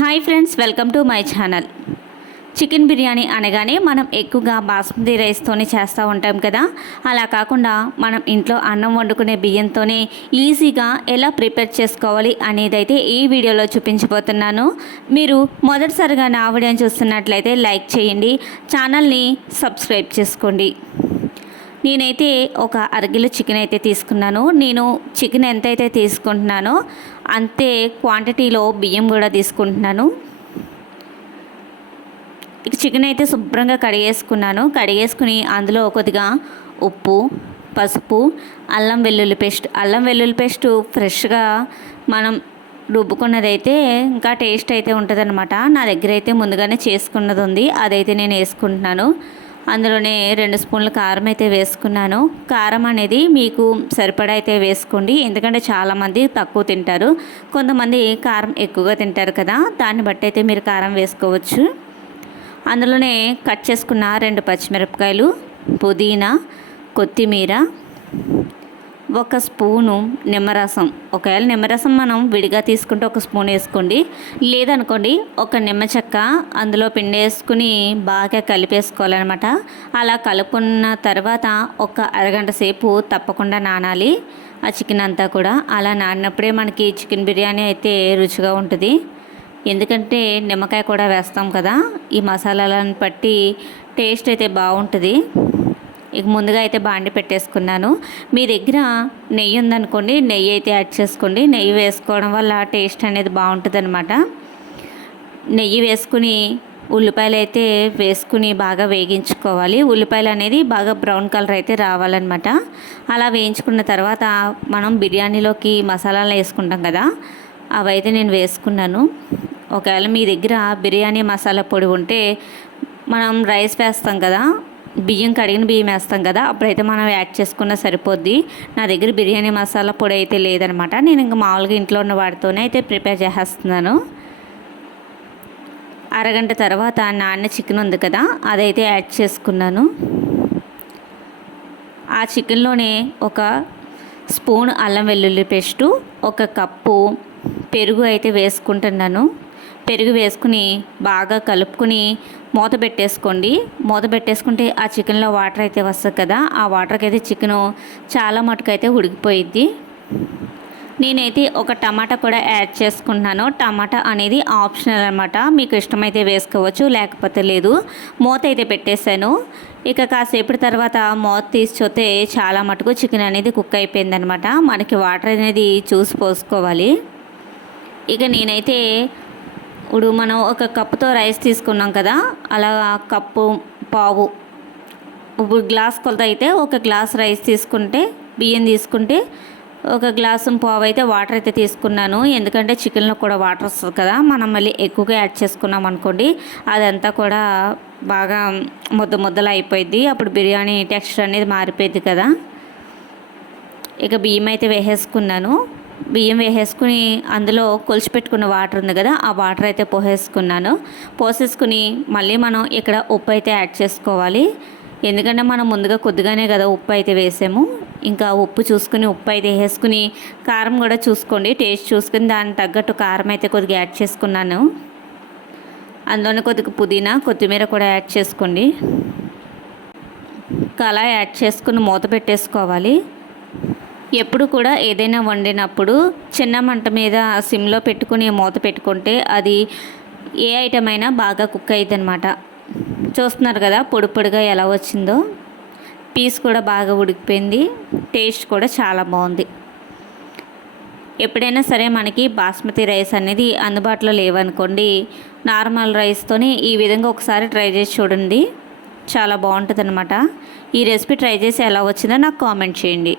Hi friends welcome to my channel. Chicken biryani అనగానే మనం ఎక్కువగా బాస్మతి రైస్తోనే చేస్తూ ఉంటాం కదా. అలా కాకుండా మనం ఇంట్లో అన్నం వండుకునే బియ్యంతోనే ఈజీగా ఎలా ప్రిపేర్ చేసుకోవాలి అనేది అయితే ఈ వీడియోలో చూపించబోతున్నాను. మీరు మొదటిసారిగా నా వీడియోని చూస్తున్నట్లయితే లైక్ చేయండి ఛానల్ని సబ్స్క్రైబ్ చేసుకోండి. నేనైతే ఒక అరగిలో చికెన్ అయితే తీసుకున్నాను. నేను చికెన్ ఎంతైతే తీసుకుంటున్నానో అంతే క్వాంటిటీలో బియ్యం కూడా తీసుకుంటున్నాను. ఇక చికెన్ అయితే శుభ్రంగా కడిగేసుకున్నాను. కడిగేసుకుని అందులో కొద్దిగా ఉప్పు పసుపు అల్లం వెల్లుల్లి పేస్ట్. అల్లం వెల్లుల్లి పేస్ట్ ఫ్రెష్గా మనం రుబ్బుకున్నదైతే ఇంకా టేస్ట్ అయితే ఉంటుందన్నమాట. నా దగ్గర అయితే ముందుగానే చేసుకున్నది ఉంది. అదైతే నేను వేసుకుంటున్నాను. అందులోనే రెండు స్పూన్ల కారం అయితే వేసుకున్నాను. కారం అనేది మీకు సరిపడా అయితే వేసుకోండి. ఎందుకంటే చాలామంది తక్కువ తింటారు. కొంతమంది కారం ఎక్కువగా తింటారు కదా దాన్ని బట్టి అయితే మీరు కారం వేసుకోవచ్చు. అందులోనే కట్ చేసుకున్న రెండు పచ్చిమిరపకాయలు పుదీనా కొత్తిమీర ఒక స్పూను నిమ్మరసం. ఒకవేళ నిమ్మరసం మనం విడిగా తీసుకుంటే ఒక స్పూన్ వేసుకోండి. లేదనుకోండి ఒక నిమ్మ చెక్క అందులో పిండి వేసుకుని బాగా కలిపేసుకోవాలన్నమాట. అలా కలుపుకున్న తర్వాత ఒక అరగంట సేపు తప్పకుండా నానాలి. ఆ చికెన్ అంతా కూడా. అలా నానినప్పుడే మనకి చికెన్ బిర్యానీ అయితే రుచిగా ఉంటుంది. ఎందుకంటే నిమ్మకాయ కూడా వేస్తాం కదా ఈ మసాలాలను బట్టి టేస్ట్ అయితే బాగుంటుంది. ఇక ముందుగా అయితే బాండి పెట్టేసుకున్నాను. మీ దగ్గర నెయ్యి ఉందనుకోండి నెయ్యి అయితే యాడ్ చేసుకోండి. నెయ్యి వేసుకోవడం వల్ల టేస్ట్ అనేది బాగుంటుంది అనమాట నెయ్యి వేసుకుని ఉల్లిపాయలు అయితే వేసుకుని బాగా వేగించుకోవాలి. ఉల్లిపాయలు అనేది బాగా బ్రౌన్ కలర్ అయితే రావాలన్నమాట. అలా వేయించుకున్న తర్వాత మనం బిర్యానీలోకి మసాలాలు వేసుకుంటాం కదా అవైతే నేను వేసుకున్నాను. ఒకవేళ మీ దగ్గర బిర్యానీ మసాలా పొడి ఉంటే మనం రైస్ వేస్తాం కదా బియ్యం కడిగిన బియ్యం వేస్తాం కదా అప్పుడైతే మనం యాడ్ చేసుకున్న సరిపోద్ది. నా దగ్గర బిర్యానీ మసాలా పొడి అయితే లేదనమాట. నేను ఇంకా మామూలుగా ఇంట్లో ఉన్న వాటితోనే అయితే ప్రిపేర్ చేసేస్తున్నాను. అరగంట తర్వాత నాన్న చికెన్ ఉంది కదా అదైతే యాడ్ చేసుకున్నాను. ఆ చికెన్లోనే ఒక స్పూన్ అల్లం వెల్లుల్లి పేస్టు ఒక కప్పు పెరుగు అయితే వేసుకుంటున్నాను. పెరుగు వేసుకుని బాగా కలుపుకుని మూత పెట్టేసుకోండి. మూత పెట్టేసుకుంటే ఆ చికెన్లో వాటర్ అయితే వస్తుంది కదా ఆ వాటర్కి అయితే చికెను చాలా మటుకైతే ఉడికిపోయిద్ది. నేనైతే ఒక టమాటా కూడా యాడ్ చేసుకుంటున్నాను. టమాటా అనేది ఆప్షనల్ అనమాట మీకు ఇష్టమైతే వేసుకోవచ్చు లేకపోతే లేదు. మూత అయితే పెట్టేశాను. ఇక కాసేపటి తర్వాత మూత తీసి చూస్తే చాలా మటుకు చికెన్ అనేది కుక్ అయిపోయిందనమాట మనకి వాటర్ అనేది చూసి పోసుకోవాలి. ఇక నేనైతే ఇప్పుడు మనం ఒక కప్పుతో రైస్ తీసుకున్నాం కదా అలా కప్పు పావు. ఇప్పుడు గ్లాస్ కొలత అయితే ఒక గ్లాస్ రైస్ తీసుకుంటే బియ్యం తీసుకుంటే ఒక గ్లాసు పావు అయితే వాటర్ అయితే తీసుకున్నాను. ఎందుకంటే చికెన్లో కూడా వాటర్ వస్తుంది కదా మనం మళ్ళీ ఎక్కువగా యాడ్ చేసుకున్నాం అనుకోండి అదంతా కూడా బాగా ముద్ద ముద్దలు అయిపోయింది అప్పుడు బిర్యానీ టెక్స్చర్ అనేది మారిపోయింది కదా. ఇక బియ్యం అయితే వేసేసుకున్నాను. బియ్యం వేసేసుకుని అందులో కొలిచి పెట్టుకున్న వాటర్ ఉంది కదా ఆ వాటర్ అయితే పోసేసుకున్నాను. పోసేసుకుని మళ్ళీ మనం ఇక్కడ ఉప్పు అయితే యాడ్ చేసుకోవాలి. ఎందుకంటే మనం ముందుగా కొద్దిగానే కదా ఉప్పు అయితే వేసాము. ఇంకా ఉప్పు చూసుకుని ఉప్పు అయితే వేసుకుని కారం కూడా చూసుకోండి టేస్ట్ చూసుకుని దానికి తగ్గట్టు కారం అయితే కొద్దిగా యాడ్ చేసుకున్నాను. అందులోనే కొద్దిగా పుదీనా కొత్తిమీర కూడా యాడ్ చేసుకోండి. అలా యాడ్ చేసుకుని మూత పెట్టేసుకోవాలి. ఎప్పుడు కూడా ఏదైనా వండినప్పుడు చిన్న మంట మీద సిమ్లో పెట్టుకుని మూత పెట్టుకుంటే అది ఏ ఐటమ్ అయినా బాగా కుక్ అయ్యిద్ది అనమాట చూస్తున్నారు కదా పొడి పొడిగా ఎలా వచ్చిందో? పీస్ కూడా బాగా ఉడికిపోయింది. టేస్ట్ కూడా చాలా బాగుంది. ఎప్పుడైనా సరే మనకి బాస్మతి రైస్ అనేది అందుబాటులో లేవనుకోండి నార్మల్ రైస్తోని ఈ విధంగా ఒకసారి ట్రై చేసి చూడండి. చాలా బాగుంటుంది అనమాట ఈ రెసిపీ ట్రై చేసి ఎలా వచ్చిందో నాకు కామెంట్ చేయండి.